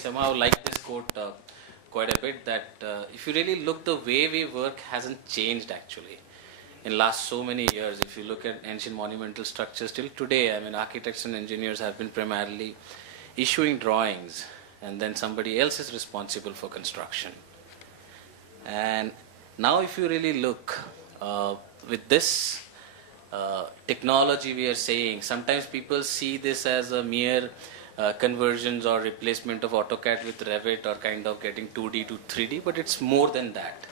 Somehow like this quote quite a bit that if you really look, the way we work hasn't changed actually in last so many years. If you look at ancient monumental structures till today, I mean, architects and engineers have been primarily issuing drawings, and then somebody else is responsible for construction. And now if you really look with this technology, we are saying sometimes people see this as a mere conversions or replacement of AutoCAD with Revit, or kind of getting 2D to 3D, but it's more than that.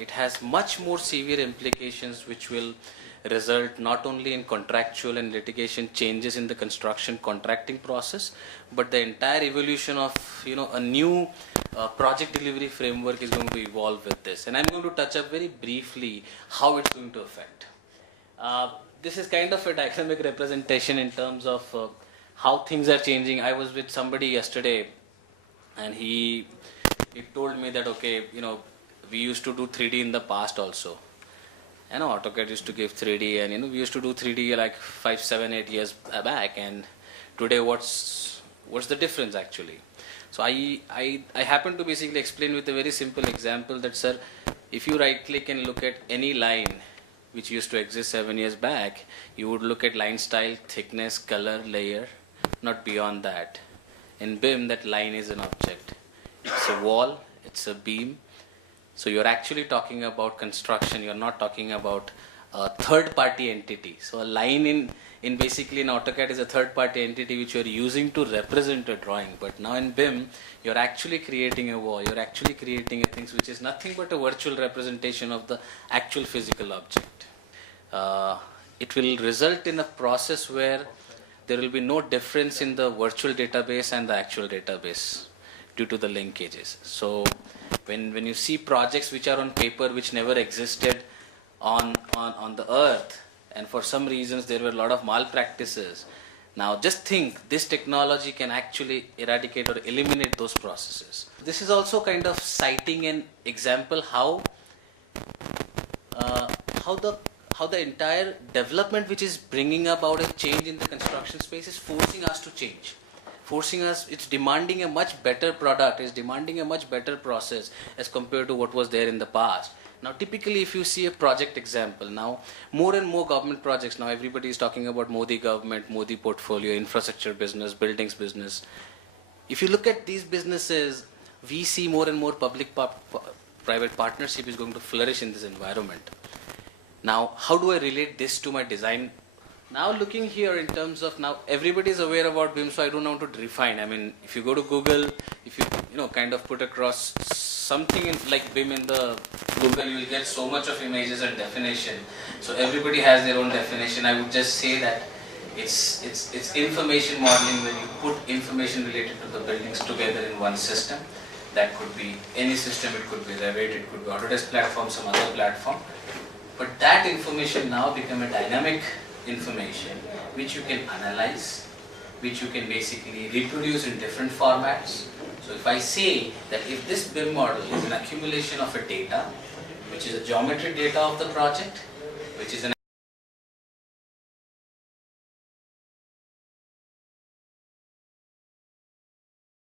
It has much more severe implications which will result not only in contractual and litigation changes in the construction contracting process, but the entire evolution of a new project delivery framework is going to evolve with this. And I'm going to touch up very briefly how it's going to affect. This is kind of a dynamic representation in terms of how things are changing. I was with somebody yesterday, and he told me that okay, we used to do 3D in the past also. AutoCAD used to give 3D, and we used to do 3D like 5, 7, 8 years back. And today, what's the difference actually? So I happen to basically explain with a very simple example that, sir, if you right click and look at any line which used to exist 7 years back, you would look at line style, thickness, color, layer, not beyond that. In BIM, that line is an object. It's a wall, it's a beam. So you're actually talking about construction, you're not talking about a third-party entity. So a line in basically in AutoCAD is a third-party entity which you're using to represent a drawing. But now in BIM, you're actually creating a wall, you're actually creating a thing which is nothing but a virtual representation of the actual physical object. It will result in a process where there will be no difference in the virtual database and the actual database due to the linkages. So when you see projects which are on paper which never existed on the earth, and for some reasons there were a lot of malpractices, now just think this technology can actually eradicate or eliminate those processes. This is also kind of citing an example how the entire development which is bringing about a change in the construction space is forcing us to change. It's demanding a much better product, it's demanding a much better process as compared to what was there in the past. Now typically if you see a project example, now more and more government projects, now everybody is talking about Modi government, Modi portfolio, infrastructure business, buildings business. If you look at these businesses, we see more and more public-private partnership is going to flourish in this environment. Now how do I relate this to my design? Now looking here in terms of, now everybody is aware about BIM, so I don't want to refine. I mean, if you go to Google, if you kind of put across something like BIM in the Google, you will get so much of images and definition. So everybody has their own definition. I would just say that it's information modeling, when you put information related to the buildings together in one system. That could be any system, it could be Revit, it could be Autodesk platform, some other platform. But that information now become a dynamic information which you can analyze, which you can basically reproduce in different formats. So if I say that if this BIM model is an accumulation of a data, which is a geometric data of the project, which is an